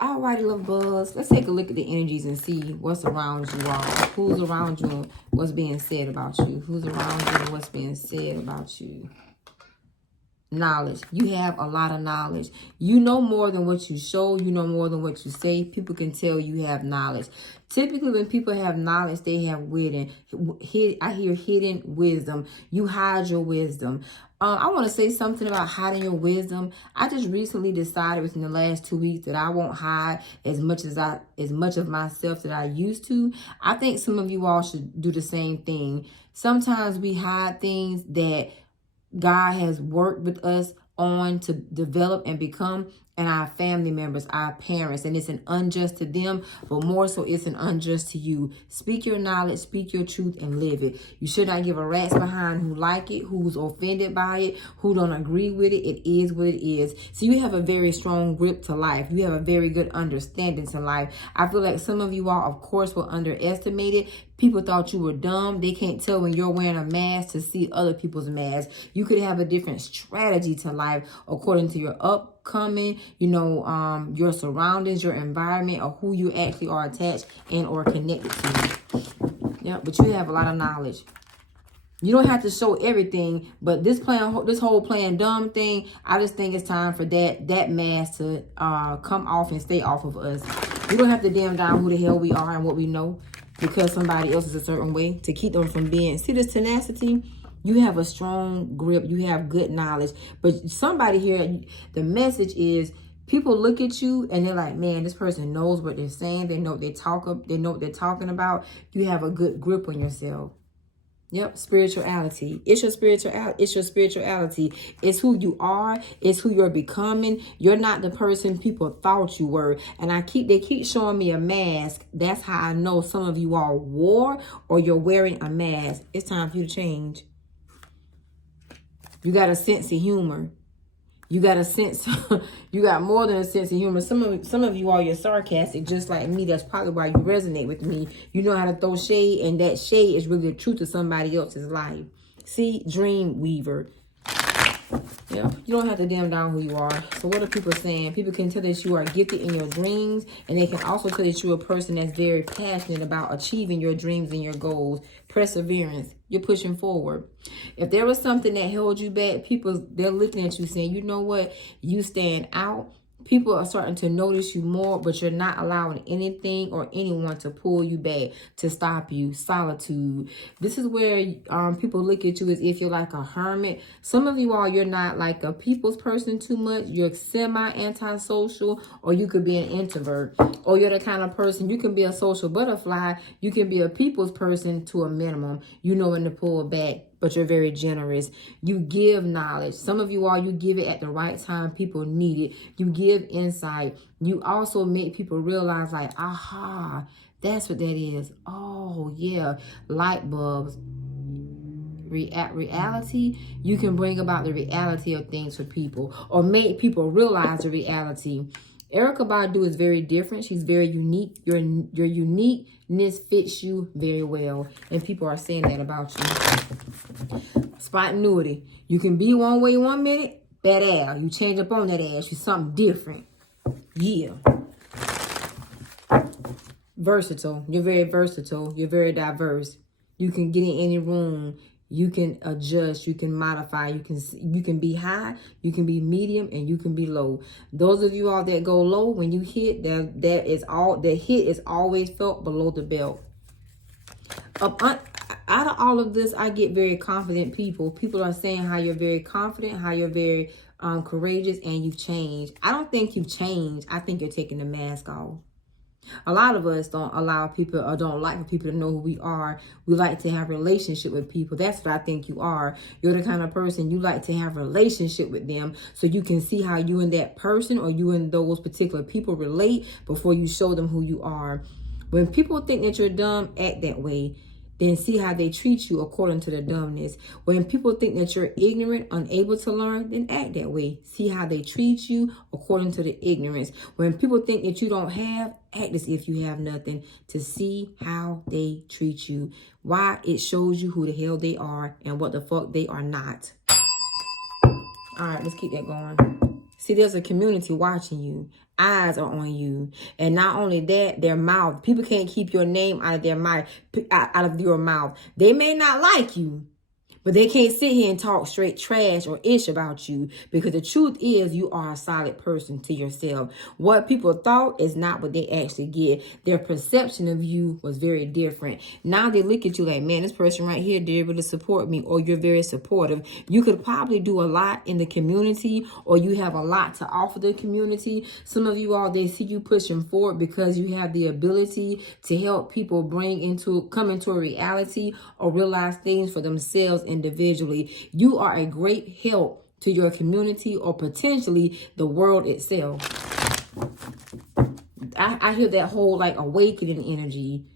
Alrighty, love buzz. Let's take a look at the energies and see what's around you all. Who's around you and what's being said about you. Who's around you and what's being said about you. Knowledge. You have a lot of knowledge. You know more than what you show. You know more than what you say. People can tell you have knowledge. Typically, when people have knowledge, they have I hear hidden wisdom. You hide your wisdom. I want to say something about hiding your wisdom. I just recently decided within the last 2 weeks that I won't hide as much of myself that I used to. I think some of you all should do the same thing. Sometimes we hide things that God has worked with us on to develop and become, and our family members, our parents, and it's an unjust to them, but more so it's an unjust to you. Speak your knowledge, speak your truth, and live it. You should not give a rat's behind who like it, who's offended by it, who don't agree with it. It is what it is. So you have a very strong grip to life. You have a very good understanding to life. I feel like some of you all, of course, will underestimate it. People thought you were dumb. They can't tell when you're wearing a mask to see other people's masks. You could have a different strategy to life according to your upcoming, your surroundings, your environment, or who you actually are attached and or connected to. Yeah, but you have a lot of knowledge. You don't have to show everything, but this whole playing dumb thing, I just think it's time for that mask to come off and stay off of us. We don't have to damn down who the hell we are and what we know because somebody else is a certain way to keep them from being. See this tenacity? You have a strong grip. You have good knowledge. But somebody here, the message is people look at you and they're like, man, this person knows what they're saying. They know what they're talking about. You have a good grip on yourself. Yep, spirituality. It's your spirituality. It's who you are. It's who you're becoming. You're not the person people thought you were. And they keep showing me a mask. That's how I know some of you all wore or you're wearing a mask. It's time for you to change. You got a sense of humor. You got you got more than a sense of humor. Some of you all, you're sarcastic, just like me. That's probably why you resonate with me. You know how to throw shade, and that shade is really the truth of somebody else's life. See, dream weaver. Yeah, you don't have to damn down who you are. So what are people saying? People can tell that you are gifted in your dreams, and they can also tell that you're a person that's very passionate about achieving your dreams and your goals. Perseverance. You're pushing forward. If there was something that held you back, they're looking at you saying, you know what? You stand out. People are starting to notice you more, but you're not allowing anything or anyone to pull you back, to stop you. Solitude. This is where people look at you as if you're like a hermit. Some of you all, you're not like a people's person too much. You're semi-antisocial, or you could be an introvert. Or you're the kind of person, you can be a social butterfly. You can be a people's person to a minimum. You know when to pull back, but you're very generous. You give knowledge. Some of you all, you give it at the right time. People need it. You give insight. You also make people realize like, aha, that's what that is. Oh, yeah. Light bulbs. Reality. You can bring about the reality of things for people or make people realize the reality. Erykah Badu is very different. She's very unique. Your uniqueness fits you very well. And people are saying that about you. Spontaneity. You can be one way 1 minute, bad ass. You change up on that ass. You're something different. Yeah. Versatile. You're very versatile. You're very diverse. You can get in any room. You can adjust, you can modify, you can be high, you can be medium, and you can be low. Those of you all that go low, when you hit, the hit is always felt below the belt. Out of all of this, I get very confident people. People are saying how you're very confident, how you're very courageous, and you've changed. I don't think you've changed. I think you're taking the mask off. A lot of us don't allow people or don't like for people to know who we are. We like to have a relationship with people. That's what I think you are. You're the kind of person you like to have a relationship with them so you can see how you and that person or you and those particular people relate before you show them who you are. When people think that you're dumb, act that way. Then see how they treat you according to the dumbness. When people think that you're ignorant, unable to learn, then act that way. See how they treat you according to the ignorance. When people think that you don't have, act as if you have nothing, to see how they treat you. Why? It shows you who the hell they are and what the fuck they are not. All right, let's keep that going. See, there's a community watching you. Eyes are on you. And not only that, their mouth. People can't keep your name out of their mouth, out of your mouth. They may not like you, but they can't sit here and talk straight trash or ish about you, because the truth is you are a solid person to yourself. What people thought is not what they actually get. Their perception of you was very different. Now they look at you like, man, this person right here, they're able to support me, or you're very supportive. You could probably do a lot in the community, or you have a lot to offer the community. Some of you all, they see you pushing forward because you have the ability to help people come into a reality or realize things for themselves individually. You are a great help to your community, or potentially the world itself. I hear that whole like awakening energy.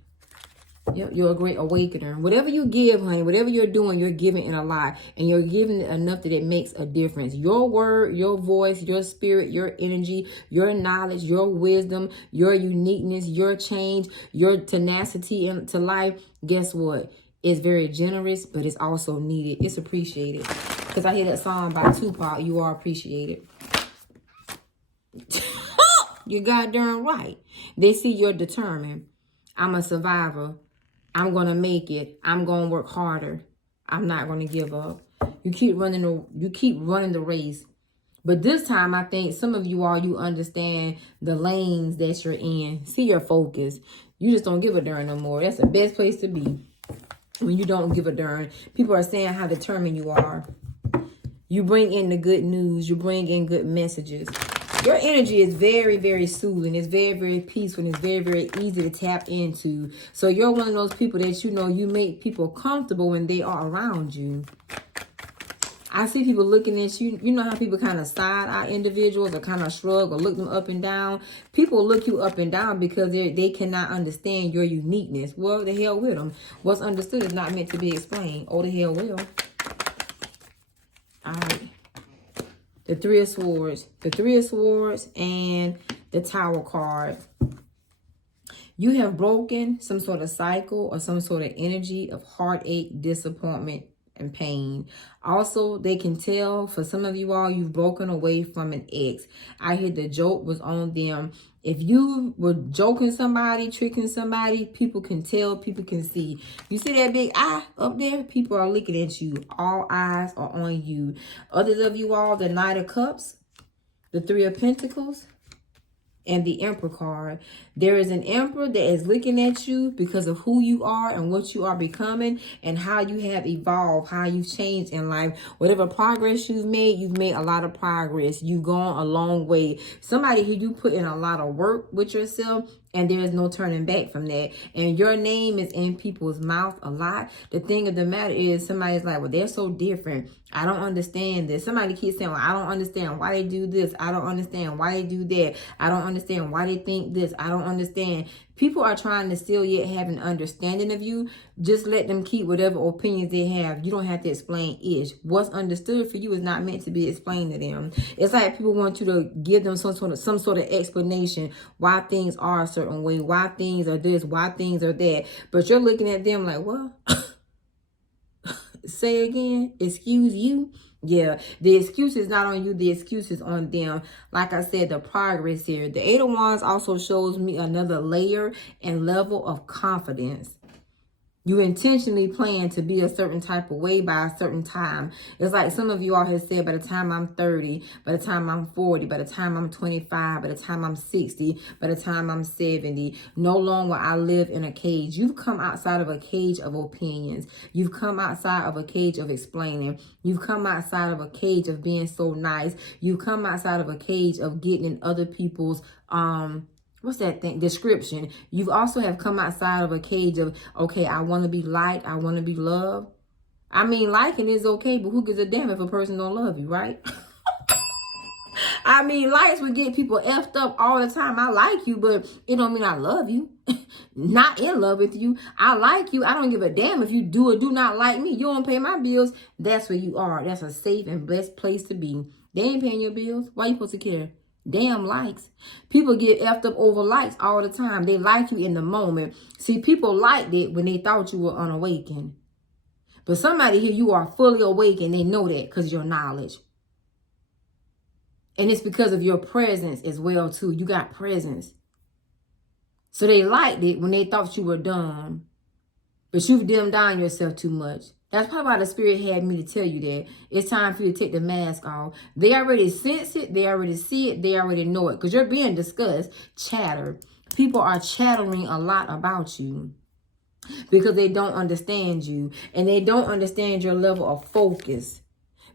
Yep, you're a great awakener. Whatever you give, honey, whatever you're doing, you're giving in a lot, and you're giving enough that it makes a difference. Your word, your voice, your spirit, your energy, your knowledge, your wisdom, your uniqueness, your change, your tenacity into life. Guess what? It's very generous, but it's also needed. It's appreciated. Because I hear that song by Tupac, you are appreciated. You're goddamn right. They see you're determined. I'm a survivor. I'm going to make it. I'm going to work harder. I'm not going to give up. You keep running the race. But this time, I think some of you all, you understand the lanes that you're in. See your focus. You just don't give a darn no more. That's the best place to be. When you don't give a darn. People are saying how determined you are. You bring in the good news. You bring in good messages. Your energy is very, very soothing. It's very, very peaceful. And it's very, very easy to tap into. So you're one of those people that, you make people comfortable when they are around you. I see people looking at you. You know how people kind of side-eye individuals, or kind of shrug or look them up and down? People look you up and down because they cannot understand your uniqueness. Well, the hell with them. What's understood is not meant to be explained. Oh, the hell will. All right. The Three of Swords. The Three of Swords and the Tower card. You have broken some sort of cycle or some sort of energy of heartache, disappointment, and pain. Also, they can tell, for some of you all, you've broken away from an ex. I hear the joke was on them. If you were joking somebody, tricking somebody, people can tell, people can see. You see that big eye up there? People are looking at you. All eyes are on you. Others of you all, the Knight of Cups, the Three of Pentacles, and the Emperor card. There is an emperor that is looking at you because of who you are and what you are becoming and how you have evolved, how you've changed in life. Whatever progress you've made a lot of progress. You've gone a long way. Somebody who you put in a lot of work with yourself, and there is no turning back from that. And your name is in people's mouth a lot. The thing of the matter is, somebody's like, well, they're so different. I don't understand this. Somebody keeps saying, well, I don't understand why they do this. I don't understand why they do that. I don't understand why they think this. I don't understand. People are trying to still yet have an understanding of you. Just let them keep whatever opinions they have. You don't have to explain ish. What's understood for you is not meant to be explained to them. It's like people want you to give them some sort of explanation why things are a certain way, why things are this, why things are that. But you're looking at them like, what? Say again, excuse you. Yeah, the excuse is not on you. The excuse is on them. Like I said, the progress here. The Eight of Wands also shows me another layer and level of confidence. You intentionally plan to be a certain type of way by a certain time. It's like some of you all have said, by the time I'm 30, by the time I'm 40, by the time I'm 25, by the time I'm 60, by the time I'm 70, no longer I live in a cage. You've come outside of a cage of opinions. You've come outside of a cage of explaining. You've come outside of a cage of being so nice. You've come outside of a cage of getting in other people's, what's that thing? Description. You also have come outside of a cage of, okay, I want to be liked. I want to be loved. I mean, liking is okay, but who gives a damn if a person don't love you, right? I mean, likes would get people effed up all the time. I like you, but it don't mean I love you. Not in love with you. I like you. I don't give a damn if you do or do not like me. You don't pay my bills. That's where you are. That's a safe and blessed place to be. They ain't paying your bills. Why you supposed to care? Damn likes. People get effed up over likes all the time. They like you in the moment. See, people liked it when they thought you were unawakened. But somebody here, you are fully awake and they know that because of your knowledge. And it's because of your presence as well, too. You got presence. So they liked it when they thought you were dumb. But you've dimmed down yourself too much. That's probably why the Spirit had me to tell you that. It's time for you to take the mask off. They already sense it. They already see it. They already know it. Because you're being discussed. Chatter. People are chattering a lot about you. Because they don't understand you. And they don't understand your level of focus.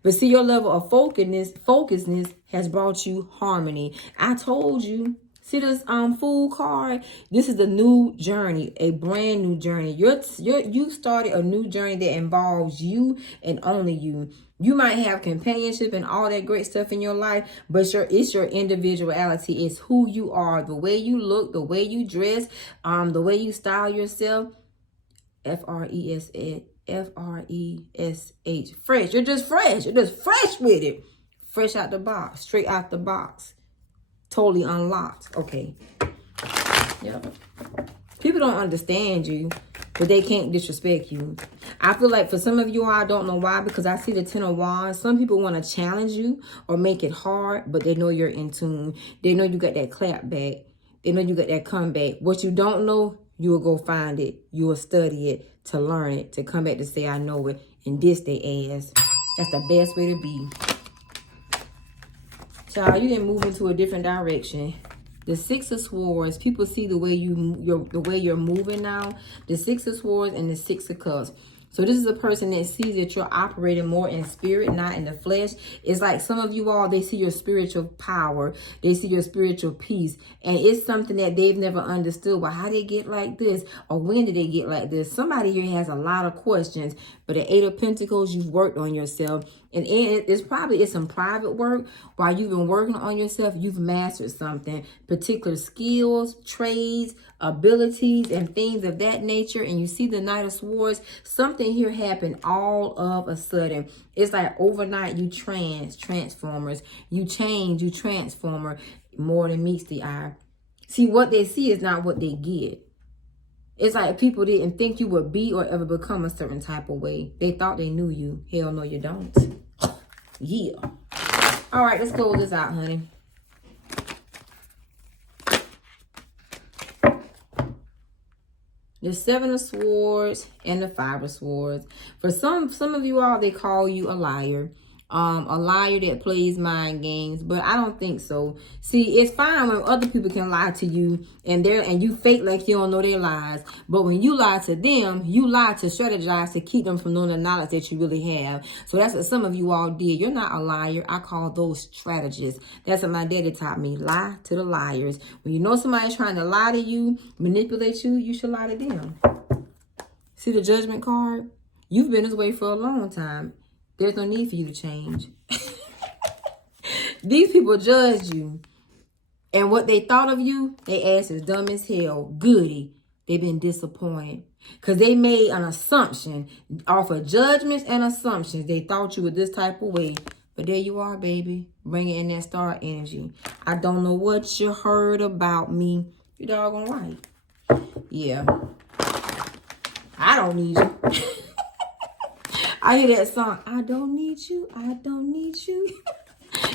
But see, your level of focusedness has brought you harmony. I told you. See this Fool card? This is a new journey, a brand new journey. You started a new journey that involves you and only you. You might have companionship and all that great stuff in your life, but it's your individuality. It's who you are, the way you look, the way you dress, the way you style yourself. Fresh. Fresh. You're just fresh. You're just fresh with it. Fresh out the box. Straight out the box. Totally unlocked. Okay. Yep. People don't understand you, but they can't disrespect you. I feel like for some of you, I don't know why, because I see the 10 of Wands. Some people want to challenge you or make it hard, but they know you're in tune. They know you got that clap back. They know you got that comeback. What you don't know, you will go find it. You will study it to learn it, to come back to say, I know it, and this they ass. That's the best way to be. Child, you didn't move into a different direction. The 6 of Swords, people see the way you're moving now. The 6 of Swords and the 6 of Cups. So this is a person that sees that you're operating more in spirit, not in the flesh. It's like some of you all, they see your spiritual power. They see your spiritual peace. And it's something that they've never understood. Well, how they get like this? Or when did they get like this? Somebody here has a lot of questions. But the 8 of Pentacles, you've worked on yourself. And it's some private work. While you've been working on yourself, you've mastered something. Particular skills, trades, abilities, and things of that nature. And you see the Knight of Swords. Something here happened all of a sudden. It's like overnight you transformers. You change, you transformer. More than meets the eye. See, what they see is not what they get. It's like people didn't think you would be or ever become a certain type of way. They thought they knew you. Hell no, you don't. Yeah. All right, let's close this out, honey. The 7 of Swords and the 5 of Swords. For some of you all, they call you a liar. A liar that plays mind games, but I don't think so. See, it's fine when other people can lie to you and you fake like you don't know their lies. But when you lie to them, you lie to strategize to keep them from knowing the knowledge that you really have. So that's what some of you all did. You're not a liar. I call those strategists. That's what my daddy taught me. Lie to the liars. When you know somebody's trying to lie to you, manipulate you, you should lie to them. See the Judgment card? You've been this way for a long time. There's no need for you to change. These people judged you. And what they thought of you, they ass is dumb as hell. Goody. They've been disappointed. Because they made an assumption. Off of judgments and assumptions. They thought you were this type of way. But there you are, baby. Bringing in that star energy. I don't know what you heard about me. You doggone right. Yeah. I don't need you. I hear that song, I don't need you, I don't need you.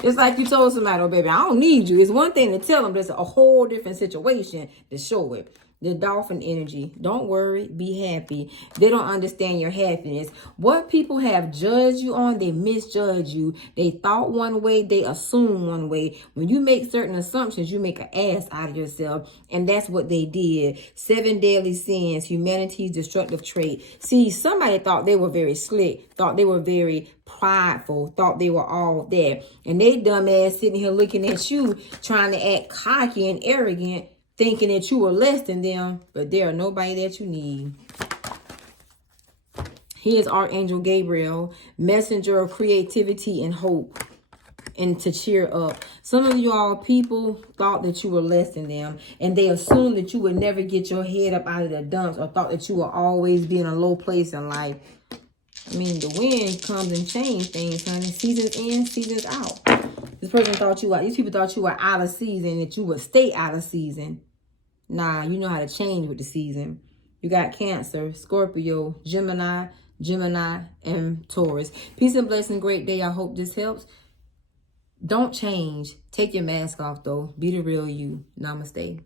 It's like you told somebody, oh, baby, I don't need you. It's one thing to tell them, there's a whole different situation to show it. The dolphin energy. Don't worry, be happy. They don't understand your happiness. What people have judged you on, they misjudge you. They thought one way, they assume one way. When you make certain assumptions, you make an ass out of yourself. And that's what they did. 7 deadly sins, humanity's destructive trait. See, somebody thought they were very slick, thought they were very prideful, thought they were all there. And they dumbass sitting here looking at you, trying to act cocky and arrogant, thinking that you were less than them, but they are nobody that you need. He is Archangel Gabriel, messenger of creativity and hope, and to cheer up. Some of you all people thought that you were less than them, and they assumed that you would never get your head up out of the dumps, or thought that you would always be in a low place in life. I mean, the wind comes and changes things, honey. Seasons in, seasons out. This person thought you were, these people thought you were out of season, that you would stay out of season. Nah, you know how to change with the season. You got Cancer, Scorpio, Gemini, and Taurus. Peace and blessing. Great day. I hope this helps. Don't change. Take your mask off, though. Be the real you. Namaste.